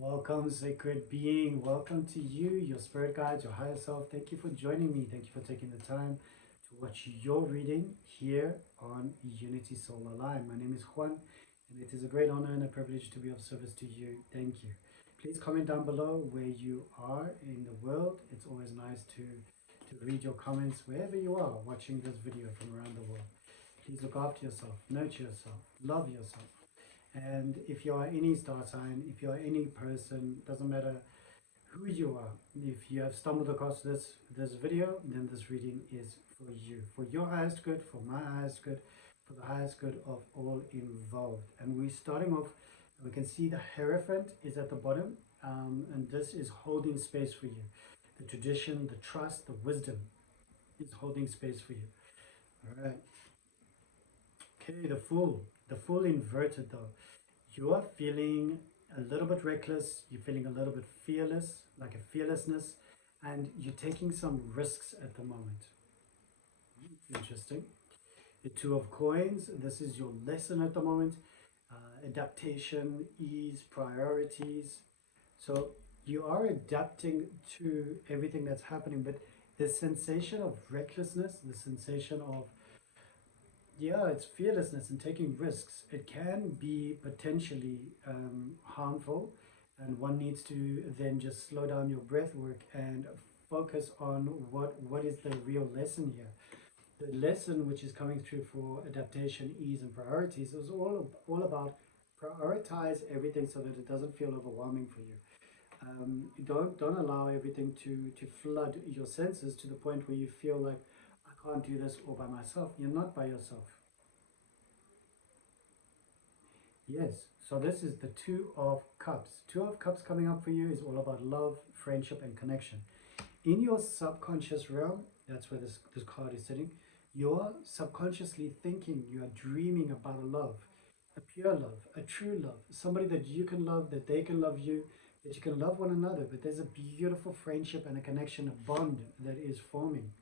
Welcome, sacred being. Welcome to you, your spirit guides, your higher self. Thank you for joining me. Thank you for taking the time to watch your reading here on Unity Soul Aligned. My name is Juan, and it is a great honor and a privilege to be of service to you. Thank you. Please comment down below where you are in the world. It's always nice to read your comments wherever you are watching this video from around the world. Please look after yourself, nurture yourself, love yourself. And if you are any star sign, if you are any person, doesn't matter who you are, if you have stumbled across this video, then this reading is for you, for your highest good, for my highest good, for the highest good of all involved. And we're starting off, we can see the Hierophant is at the bottom, and this is holding space for you. The tradition, the trust, the wisdom is holding space for you. All right. Okay, the Fool inverted though. You are feeling a little bit reckless, you're feeling a little bit fearless, like a fearlessness, and you're taking some risks at the moment. Interesting. The Two of Coins, this is your lesson at the moment. Adaptation, ease, priorities. So you are adapting to everything that's happening, but the sensation of recklessness, the sensation of it's fearlessness and taking risks. It can be potentially harmful, and one needs to then just slow down your breath work and focus on what is the real lesson here. The lesson which is coming through for adaptation, ease, and priorities is all about prioritize everything so that it doesn't feel overwhelming for you. Don't allow everything to flood your senses to the point where you feel like I can't do this all by myself. You're not by yourself. Yes, so this is the Two of Cups. Two of Cups coming up for you is all about love, friendship, and connection. In your subconscious realm, that's where this card is sitting, you're subconsciously thinking, you are dreaming about a love, a pure love, a true love, somebody that you can love, that they can love you, that you can love one another, but there's a beautiful friendship and a connection, a bond that is forming.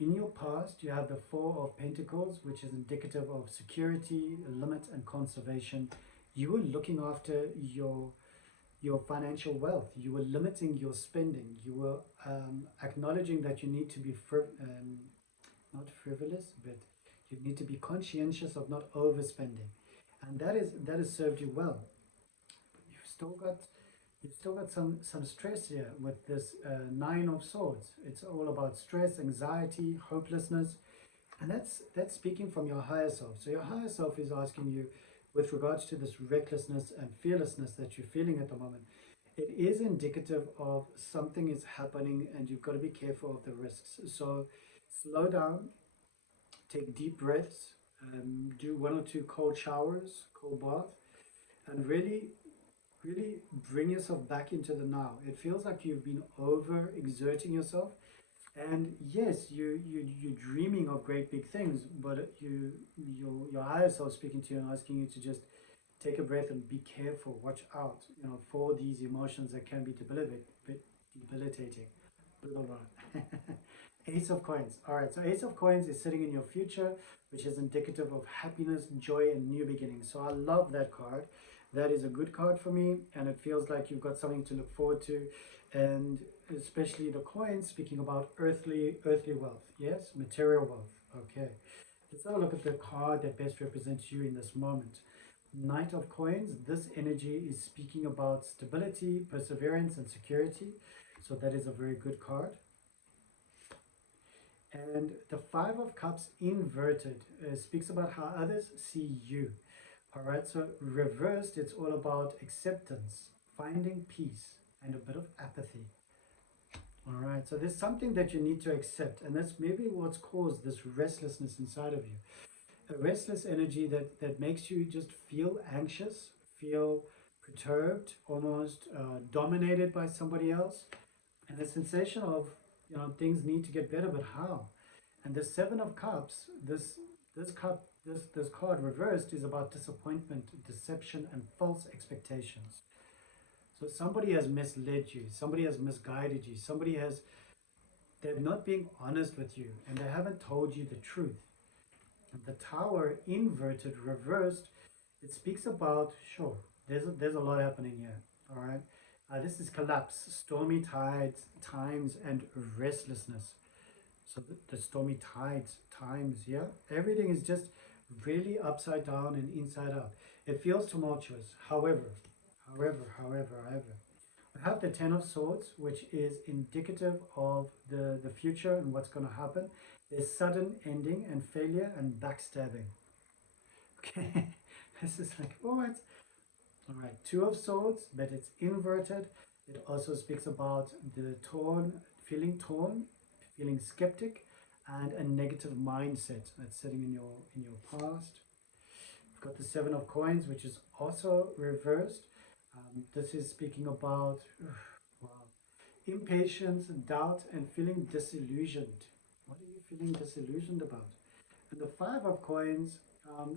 In your past, you have the Four of Pentacles, which is indicative of security, limit, and conservation. You were looking after your financial wealth. You were limiting your spending. You were acknowledging that you need to be not frivolous, but you need to be conscientious of not overspending, and that has served you well. But you've still got some stress here with this Nine of Swords. It's all about stress, anxiety, hopelessness, and that's speaking from your higher self. So your higher self is asking you, with regards to this recklessness and fearlessness that you're feeling at the moment, it is indicative of something is happening and you've got to be careful of the risks. So slow down, take deep breaths, do one or two cold showers, cold bath, and really bring yourself back into the now. It feels like you've been over exerting yourself, and yes, you're dreaming of great big things, but your higher self speaking to you and asking you to just take a breath and be careful, watch out, for these emotions that can be debilitating. Ace of Coins. All right, so Ace of Coins is sitting in your future, which is indicative of happiness, joy, and new beginnings. So I love that card. That is a good card for me, and it feels like you've got something to look forward to, and especially the coins speaking about earthly wealth. Yes, material wealth. Okay, let's have a look at the card that best represents you in this moment. Knight of Coins. This energy is speaking about stability, perseverance, and security. So that is a very good card. And the Five of Cups inverted speaks about how others see you. All right, so reversed, it's all about acceptance, finding peace, and a bit of apathy. All right, so there's something that you need to accept, and that's maybe what's caused this restlessness inside of you. A restless energy that makes you just feel anxious, feel perturbed, almost dominated by somebody else, and a sensation of, things need to get better, but how? And the Seven of Cups, this card reversed is about disappointment, deception, and false expectations. So somebody has misled you, somebody has misguided you, they're not being honest with you, and they haven't told you the truth. And the Tower inverted, reversed, it speaks about, sure, there's a lot happening here, all right? This is collapse, stormy tides, times, and restlessness. So the stormy tides, times, yeah, everything is just really upside down and inside out. It feels tumultuous. However, I have the Ten of Swords, which is indicative of the future and what's going to happen. There's sudden ending and failure and backstabbing. Okay, this is like, what? All right, Two of Swords, but it's inverted. It also speaks about the torn, feeling skeptic, and a negative mindset that's sitting in your past. We've got the Seven of Coins, which is also reversed. This is speaking about wow, impatience, doubt, and feeling disillusioned. What are you feeling disillusioned about? And the Five of Coins,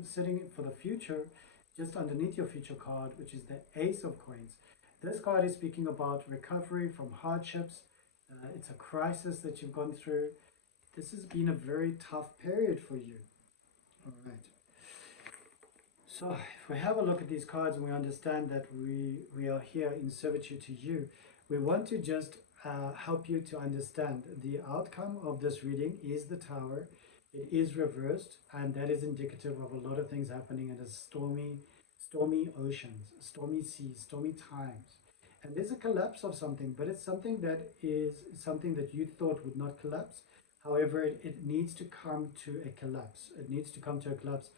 sitting for the future, just underneath your future card, which is the Ace of Coins. This card is speaking about recovery from hardships. It's a crisis that you've gone through. This has been a very tough period for you. All right. So if we have a look at these cards and we understand that we are here in servitude to you, we want to just help you to understand the outcome of this reading is the Tower. It is reversed, and that is indicative of a lot of things happening in a stormy oceans, stormy seas, stormy times. And there's a collapse of something, but it's something that is something that you thought would not collapse. However, it needs to come to a collapse. It needs to come to a collapse.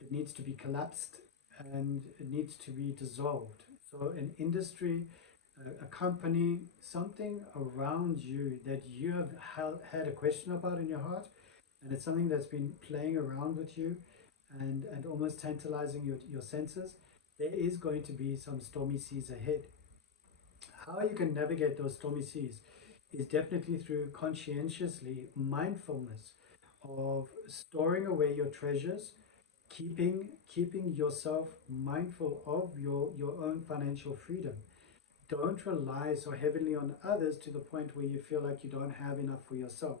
It needs to be collapsed and it needs to be dissolved. So an industry, a company, something around you that you have had a question about in your heart, and it's something that's been playing around with you and almost tantalizing your senses, there is going to be some stormy seas ahead. How you can navigate those stormy seas is definitely through conscientiously mindfulness of storing away your treasures, keeping yourself mindful of your own financial freedom. Don't rely so heavily on others to the point where you feel like you don't have enough for yourself.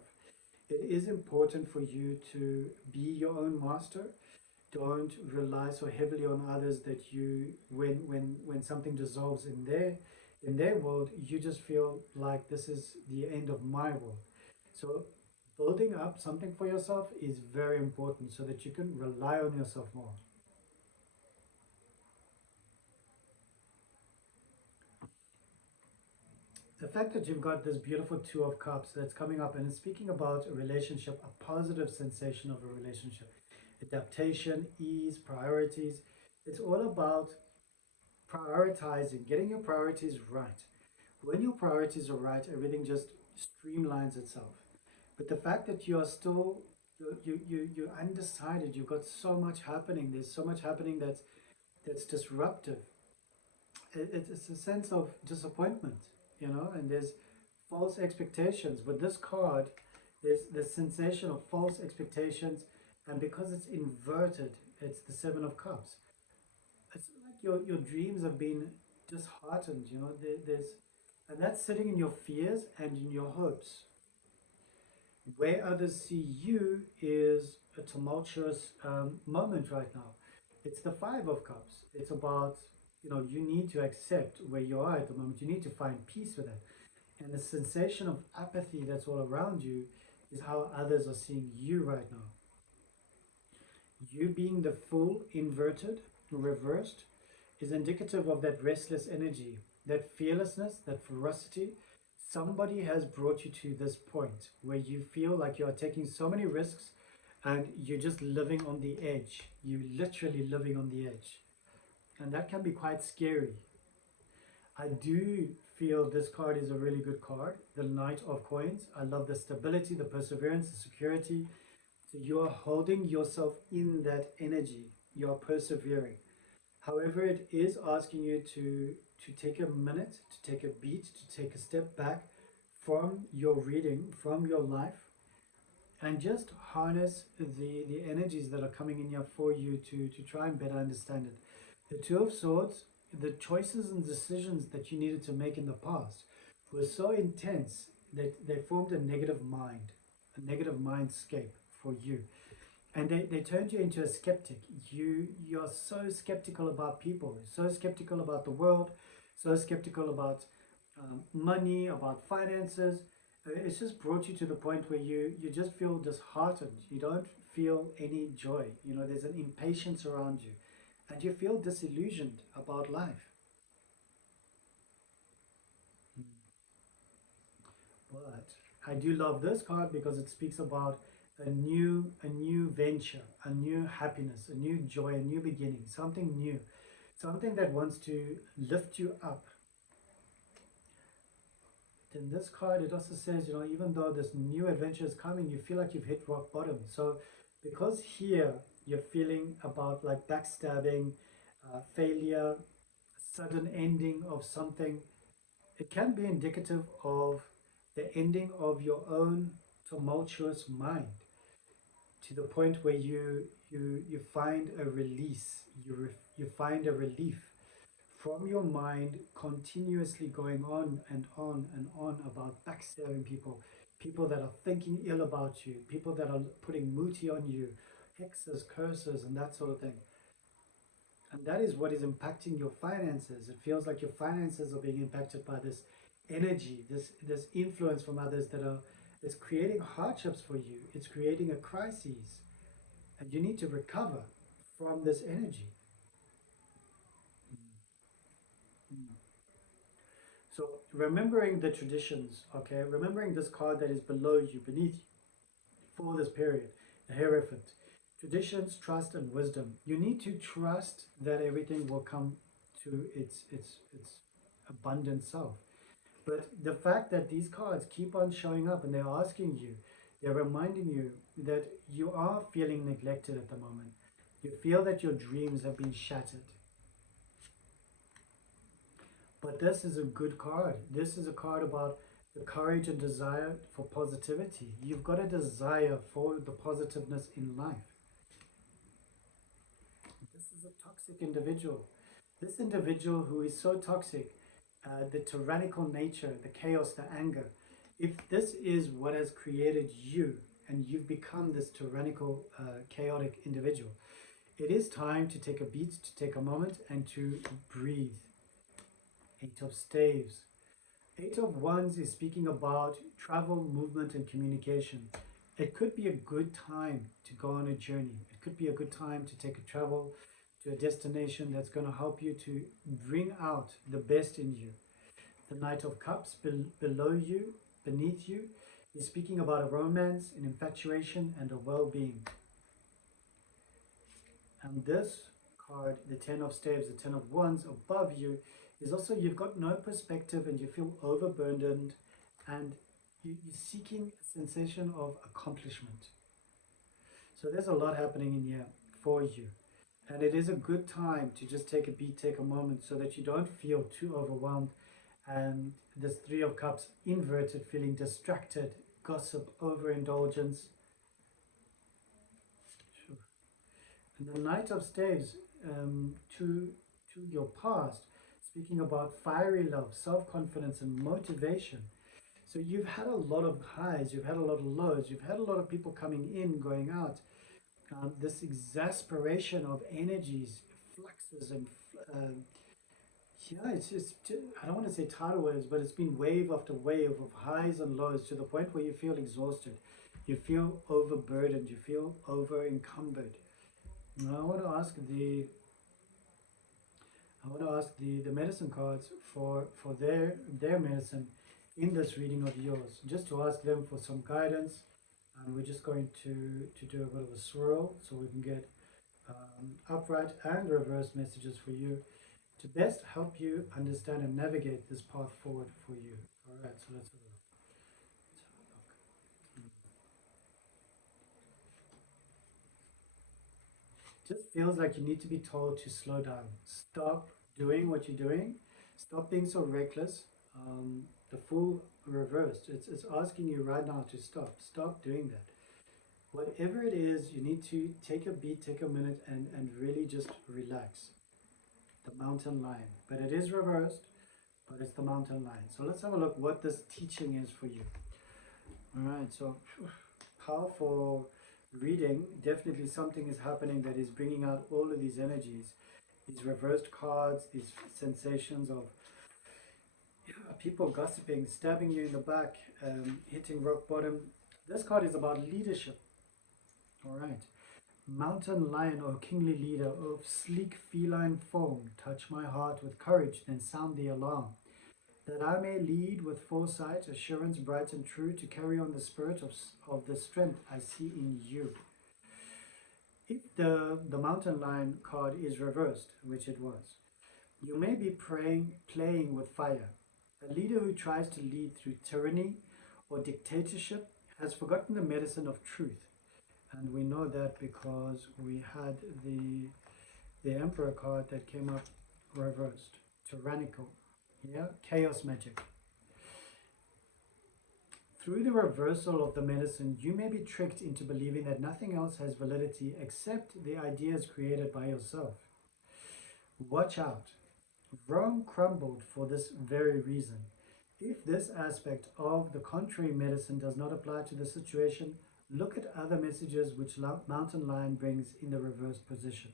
It is important for you to be your own master. Don't rely so heavily on others that you when something dissolves in their world, you just feel like this is the end of my world. So building up something for yourself is very important so that you can rely on yourself more. The fact that you've got this beautiful Two of Cups that's coming up and it's speaking about a relationship, a positive sensation of a relationship, adaptation, ease, priorities. It's all about prioritizing, getting your priorities right. When your priorities are right, everything just streamlines itself. But the fact that you are still you're undecided, you've got so much happening. There's so much happening that's disruptive. It's a sense of disappointment, you know, and there's false expectations. But this card, there's the sensation of false expectations, and because it's inverted, it's the Seven of Cups. It's like your dreams have been disheartened, you know. And that's sitting in your fears and in your hopes. Where others see you is a tumultuous moment right now. It's the Five of Cups. It's about, you know, you need to accept where you are at the moment. You need to find peace with it. And the sensation of apathy that's all around you is how others are seeing you right now. You being the Fool inverted, reversed, is indicative of that restless energy, that fearlessness, that ferocity. Somebody has brought you to this point where you feel like you are taking so many risks and you're just living on the edge. You're literally living on the edge. And that can be quite scary. I do feel this card is a really good card, the Knight of Coins. I love the stability, the perseverance, the security. So you're holding yourself in that energy. You're persevering. However, it is asking you to take a minute, to take a beat, to take a step back from your reading, from your life, and just harness the energies that are coming in here for you to try and better understand it. The Two of Swords, the choices and decisions that you needed to make in the past were so intense that they formed a negative mindscape for you. And they turned you into a skeptic. You're so skeptical about people, so skeptical about the world. so skeptical about money, about finances. It's just brought you to the point where you just feel disheartened. You don't feel any joy. You know, there's an impatience around you, and you feel disillusioned about life. But I do love this card because it speaks about a new venture, a new happiness, a new joy, a new beginning, something new, something that wants to lift you up. In this card, it also says, you know, even though this new adventure is coming, you feel like you've hit rock bottom. So because here you're feeling about like backstabbing, failure, sudden ending of something, it can be indicative of the ending of your own tumultuous mind, to the point where you find a release, you find a relief from your mind continuously going on and on and on about backstabbing people, people that are thinking ill about you, people that are putting muti on you, hexes, curses, and that sort of thing. And that is what is impacting your finances. It feels like your finances are being impacted by this energy, this influence from others that are, it's creating hardships for you. It's creating a crisis, and you need to recover from this energy. Mm. So remembering the traditions, okay, remembering this card that is below you, beneath you, for this period, the Hierophant. Traditions, trust, and wisdom. You need to trust that everything will come to its abundant self. But the fact that these cards keep on showing up and they're asking you, they're reminding you that you are feeling neglected at the moment. You feel that your dreams have been shattered. But this is a good card. This is a card about the courage and desire for positivity. You've got a desire for the positiveness in life. This is a toxic individual. This individual who is so toxic, the tyrannical nature, the chaos, the anger, if this is what has created you and you've become this tyrannical, chaotic individual, it is time to take a beat, to take a moment, and to breathe. Eight of Staves. Eight of Wands is speaking about travel, movement, and communication. It could be a good time to go on a journey. It could be a good time to take a travel to a destination that's going to help you to bring out the best in you. The Knight of Cups below you, beneath you, is speaking about a romance, an infatuation, and a well-being. And this card, the Ten of Staves, the Ten of Wands above you, is also you've got no perspective and you feel overburdened, and you're seeking a sensation of accomplishment. So there's a lot happening in here for you. And it is a good time to just take a beat, take a moment, so that you don't feel too overwhelmed. And this Three of Cups inverted, feeling distracted, gossip, overindulgence. And the Knight of Staves, to your past, speaking about fiery love, self-confidence, and motivation. So you've had a lot of highs, you've had a lot of lows, you've had a lot of people coming in, going out. This exasperation of energies, fluxes, and yeah, it's just, I don't want to say tidal waves, but it's been wave after wave of highs and lows, to the point where you feel exhausted, you feel overburdened, you feel over encumbered. Now I want to ask the medicine cards for their medicine in this reading of yours, just to ask them for some guidance. And we're just going to do a bit of a swirl so we can get upright and reverse messages for you to best help you understand and navigate this path forward for you. All right, so let's have a look. Just feels like you need to be told to slow down. Stop doing what you're doing. Stop being so reckless. The Fool reversed. It's asking you right now to stop. Stop doing that. Whatever it is, you need to take a beat, take a minute, and really just relax. The mountain lion. But it is reversed, but it's the mountain lion. So let's have a look what this teaching is for you. All right, so powerful reading. Definitely something is happening that is bringing out all of these energies, these reversed cards, these sensations of people gossiping, stabbing you in the back, hitting rock bottom. This card is about leadership. All right. Mountain lion or kingly leader of sleek feline form, touch my heart with courage, then sound the alarm. That I may lead with foresight, assurance bright and true, to carry on the spirit of the strength I see in you. If the mountain lion card is reversed, which it was, you may be playing with fire. A leader who tries to lead through tyranny or dictatorship has forgotten the medicine of truth. And we know that because we had the Emperor card that came up reversed. Tyrannical. Yeah, chaos magic. Through the reversal of the medicine, you may be tricked into believing that nothing else has validity except the ideas created by yourself. Watch out. Rome crumbled for this very reason. If this aspect of the contrary medicine does not apply to the situation, look at other messages which Mountain Lion brings in the reversed position.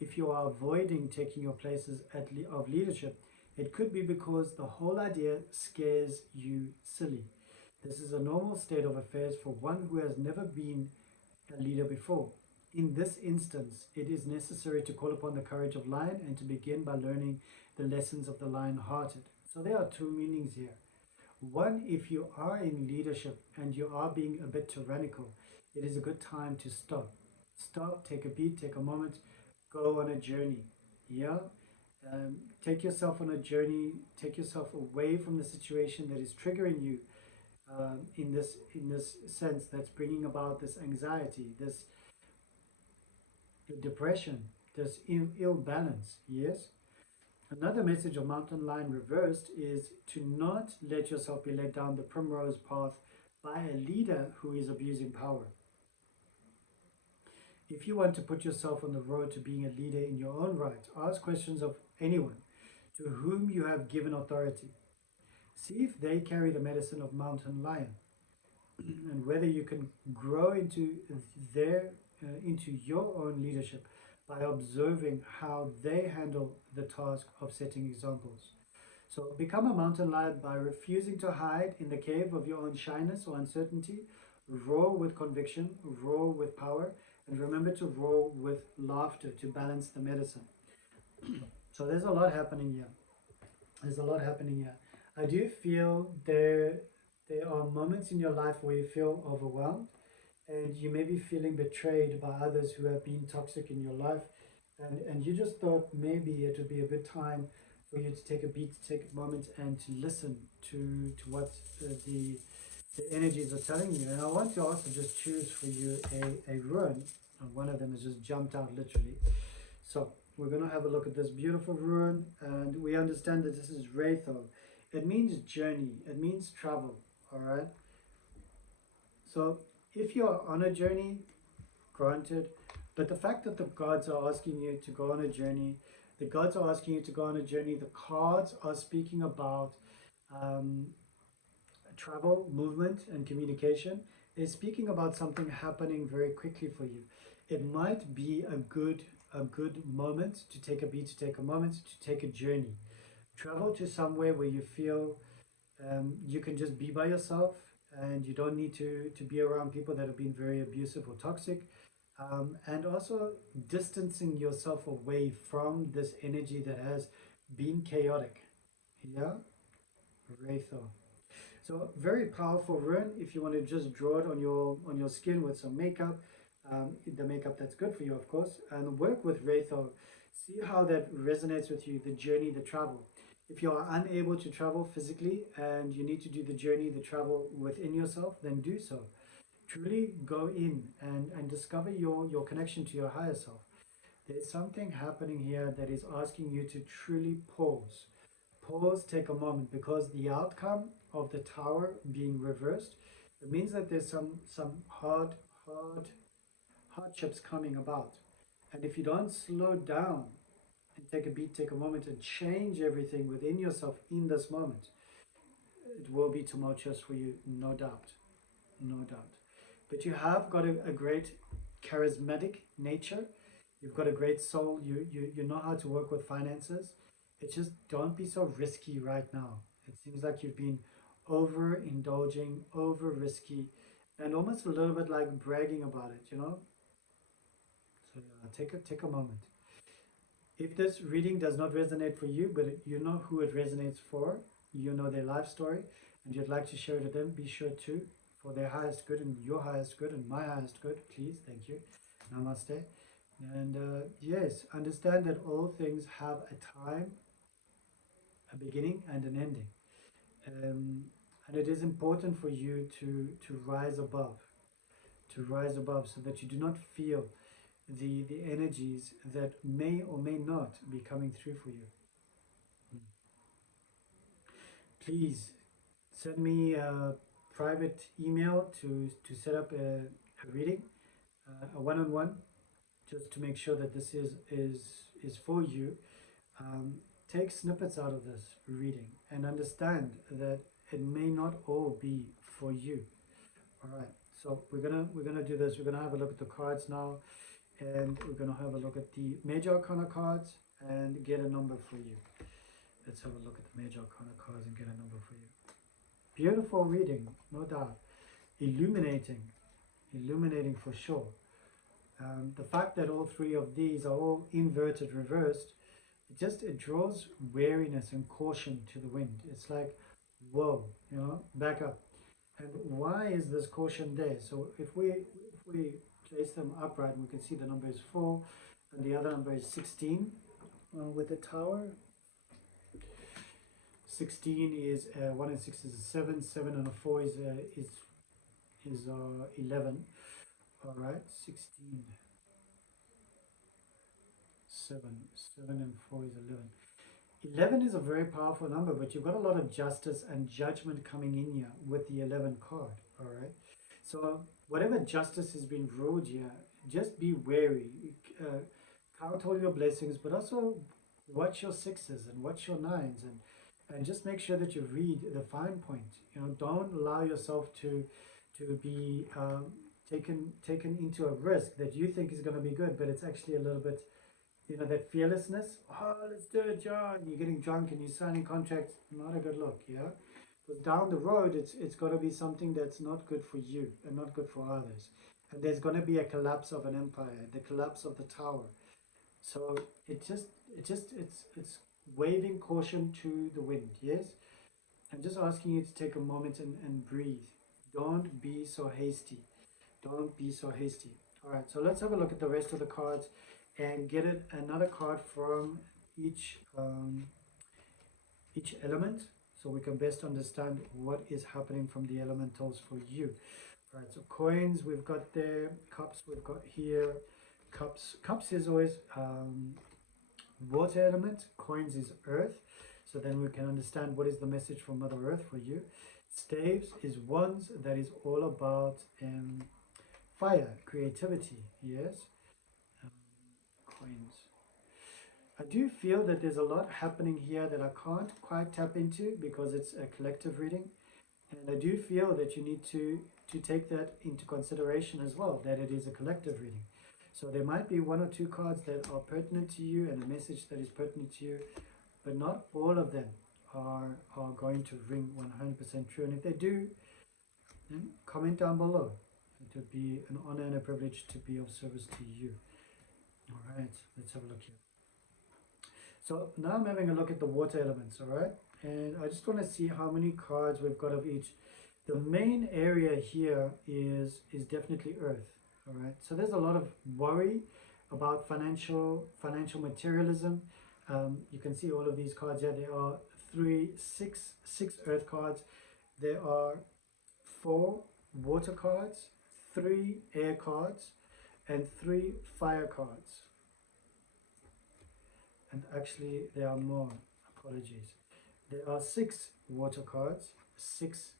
If you are avoiding taking your places of leadership, it could be because the whole idea scares you silly. This is a normal state of affairs for one who has never been a leader before. In this instance, it is necessary to call upon the courage of lion and to begin by learning the lessons of the lion-hearted. So there are two meanings here. One, if you are in leadership and you are being a bit tyrannical, it is a good time to stop. Stop, take a beat, take a moment, go on a journey. Yeah? Take yourself on a journey, take yourself away from the situation that is triggering you in this sense, that's bringing about this anxiety, this depression, this ill balance. Yes? Another message of Mountain Lion reversed is to not let yourself be led down the primrose path by a leader who is abusing power. If you want to put yourself on the road to being a leader in your own right, ask questions of anyone to whom you have given authority. See if they carry the medicine of Mountain Lion and whether you can grow into your own leadership by observing how they handle the task of setting examples. So become a mountain lion by refusing to hide in the cave of your own shyness or uncertainty. Roar with conviction, roar with power, and remember to roar with laughter to balance the medicine. So there's a lot happening here. There's a lot happening here. I do feel there are moments in your life where you feel overwhelmed and you may be feeling betrayed by others who have been toxic in your life, and you just thought maybe it would be a good time for you to take a beat, to take a moment and to listen to what the energies are telling you. And I want to also just choose for you a rune. One of them has just jumped out literally. So we're going to have a look at this beautiful rune, and we understand that this is Wraitho. It means journey, it means travel, all right? So if you're on a journey, granted, but the fact that the gods are asking you to go on a journey, the gods are asking you to go on a journey, the cards are speaking about travel, movement, and communication. They're speaking about something happening very quickly for you. It might be a good moment to take a beat, to take a moment, to take a journey. Travel to somewhere where you feel you can just be by yourself and you don't need to be around people that have been very abusive or toxic. And also distancing yourself away from this energy that has been chaotic. Yeah? Wraitho. So very powerful rune if you want to just draw it on your skin with some makeup, the makeup that's good for you, of course, and work with Wraitho. See how that resonates with you, the journey, the travel. If you are unable to travel physically and you need to do the journey, the travel within yourself, then do so. Truly go in and discover your connection to your higher self. There's something happening here that is asking you to truly pause. Pause, take a moment, because the outcome of the tower being reversed, it means that there's some hardships coming about. And if you don't slow down and take a beat, take a moment and change everything within yourself in this moment, it will be tumultuous for you, no doubt. No doubt. But you have got a great charismatic nature. You've got a great soul. You know how to work with finances. It's just don't be so risky right now. It seems like you've been overindulging, over risky, and almost a little bit like bragging about it, you know? So take a moment. If this reading does not resonate for you, but you know who it resonates for, you know their life story, and you'd like to share it with them, be sure to, for their highest good and your highest good and my highest good, please, thank you. Namaste. And yes, understand that all things have a time, a beginning, and an ending. And it is important for you to rise above, so that you do not feel the energies that may or may not be coming through for you. Please send me a private email to set up a reading, a one-on-one, just to make sure that this is for you. Take snippets out of this reading and understand that it may not all be for you. All right, so we're gonna do this. We're gonna have a look at the cards now, and we're gonna have a look at the major arcana cards and get a number for you. Let's have a look at the major arcana cards and get a number for you. Beautiful reading, no doubt. Illuminating for sure. The fact that all three of these are all inverted, reversed, it draws wariness and caution to the wind. It's like, whoa, you know, back up. And why is this caution there? So if we place them upright, we can see the number is 4, and the other number is 16 with the tower. 16 is 1 and 6 is a 7. 7 and a 4 is 11. All right, 16. 7 and 4 is 11. 11 is a very powerful number, but you've got a lot of justice and judgment coming in here with the 11 card. All right, so whatever justice has been ruled here, just be wary. Count all your blessings, but also watch your 6s and watch your 9s, and just make sure that you read the fine point. You know, don't allow yourself to be taken into a risk that you think is going to be good, but it's actually a little bit, you know, that fearlessness. Oh, let's do it, John. You're getting drunk and you're signing contracts. Not a good look, yeah? Because down the road, it's got to be something that's not good for you and not good for others. And there's going to be a collapse of an empire, the collapse of the tower. So it's waving caution to the wind, yes? I'm just asking you to take a moment and breathe. Don't be so hasty. Don't be so hasty. All right, so let's have a look at the rest of the cards and get another card from each element, so we can best understand what is happening from the elementals for you. All right, so coins we've got there, cups we've got here. Cups is always water element, coins is earth, so then we can understand what is the message from Mother Earth for you. Staves is wands, that is all about fire, creativity, yes. Coins. I do feel that there's a lot happening here that I can't quite tap into because it's a collective reading, and I do feel that you need to take that into consideration as well, that it is a collective reading. So there might be 1 or 2 cards that are pertinent to you and a message that is pertinent to you, but not all of them are going to ring 100% true. And if they do, then comment down below. It would be an honor and a privilege to be of service to you. All right, let's have a look here. So now I'm having a look at the water elements, all right? And I just want to see how many cards we've got of each. The main area here is definitely earth, all right? So there's a lot of worry about financial materialism. You can see all of these cards here. There are six earth cards. There are 4 water cards, 3 air cards, and 3 fire cards. And actually there are more, apologies. There are 6 water cards, 6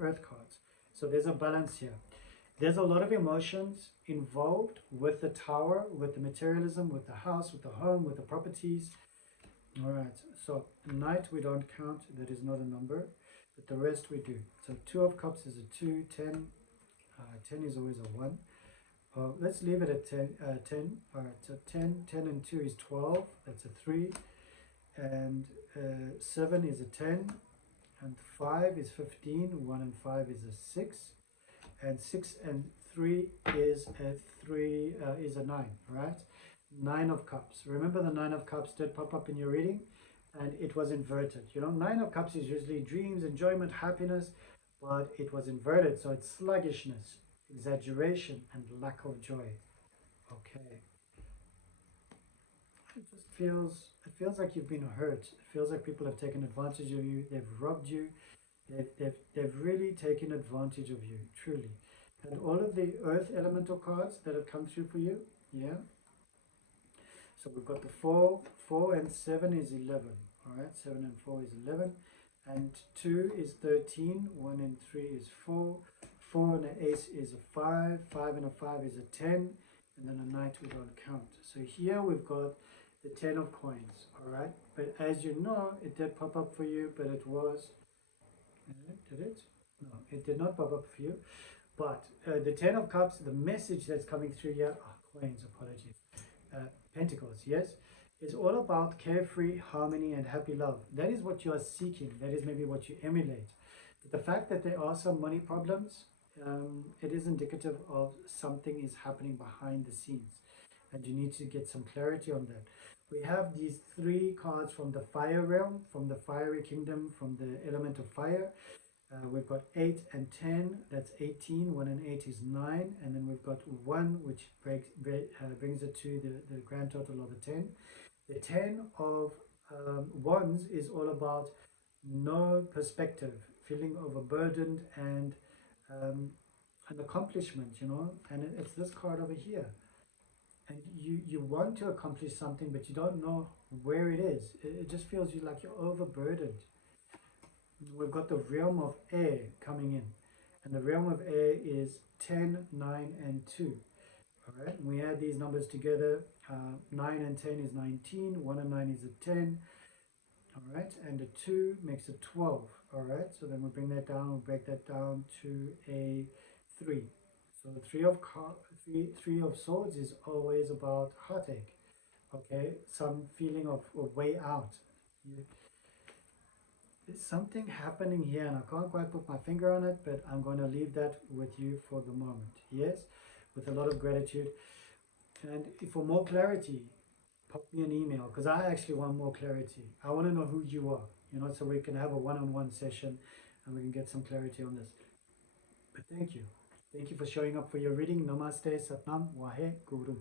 earth cards. So there's a balance here. There's a lot of emotions involved with the tower, with the materialism, with the house, with the home, with the properties. All right, so knight we don't count, that is not a number, but the rest we do. So 2 of cups is a 2, 10, 10 is always a 1. Let's leave it at 10. 10. All right, so 10 and 2 is 12, that's a 3. and 7 is a 10, and 5 is 15, 1 and 5 is a 6, and 6 and 3 is a 3 is a 9, right? 9 of cups. Remember the 9 of cups did pop up in your reading, and it was inverted. You know, 9 of cups is usually dreams, enjoyment, happiness, but it was inverted, so it's sluggishness, exaggeration, and lack of joy. Okay. It feels like you've been hurt. It feels like people have taken advantage of you. They've robbed you. They've really taken advantage of you, truly. And all of the earth elemental cards that have come through for you, yeah. So we've got the 4, 4 and 7 is 11. All right, 7 and 4 is 11. And 2 is 13, 1 and 3 is 4. 4 and an ace is a 5, 5 and a 5 is a 10, and then a knight we don't count. So here we've got the 10 of coins, all right? But as you know, it did pop up for you, but it was, did it? No, it did not pop up for you. But the 10 of cups, the message that's coming through here, coins, apologies, pentacles, yes, is all about carefree harmony and happy love. That is what you are seeking. That is maybe what you emulate. But the fact that there are some money problems, it is indicative of something is happening behind the scenes, and you need to get some clarity on that. We have these 3 cards from the fire realm, from the fiery kingdom, from the element of fire. We've got 8 and 10, that's 18, 1 and 8 is 9, and then we've got 1, which brings it to the grand total of a 10. The 10 of wands is all about no perspective, feeling overburdened, and an accomplishment, you know, and it's this card over here. And you want to accomplish something, but you don't know where it is. It just feels you like you're overburdened. We've got the realm of air coming in, and the realm of air is 10, 9 and 2. All right, we add these numbers together. 9 and 10 is 19, 1 and 9 is a 10. All right, and a 2 makes a 12. All right, so then we bring that down, we break that down to a 3. So the three of swords is always about heartache. Okay, some feeling of a way out. There's something happening here, and I can't quite put my finger on it, but I'm going to leave that with you for the moment. Yes, with a lot of gratitude. And for more clarity, pop me an email, because I actually want more clarity. I want to know who you are, you know, so we can have a one-on-one session and we can get some clarity on this. But thank you. Thank you for showing up for your reading. Namaste, Satnam, Wahe, Guru.